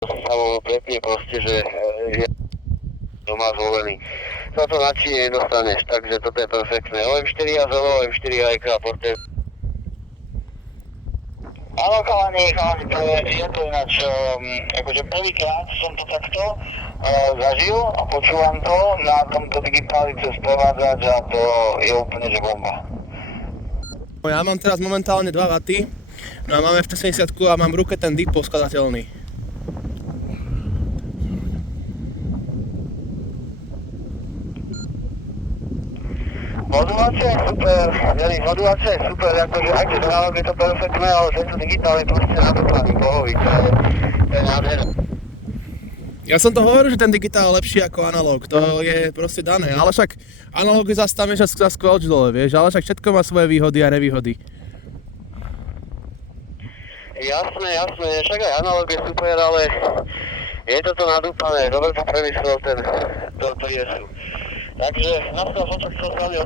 sa mu prepne proste, že je doma zvolený. Za to nadšenie nedostaneš, takže toto je perfektné. OM4 a Zolo, OM4 AEK, porté. Áno, chalani, je to ináč, akože prvýkrát som to takto zažil a počúvam to na tomto digitálne cez prevádzač a to je úplne že bomba. Ja mám teraz momentálne 2 W, no a máme F170 a mám v ruke ten DIP poskladateľný. Modulácia je super, modulácia je super, akože aj keď analog je to perfektné, ale tento digitál je proste nadúpaný, bohový, to je nádherné. Ja som to hovoril, že ten digitál je lepší ako analóg, to je proste dané, ale však analóg je zase tam za squelch dole, vieš, ale však všetko má svoje výhody a nevýhody. Jasné, však aj analog je super, ale je toto nadúpané, dobre to premyslel ten, to je. Takže na to som sa chcel s vami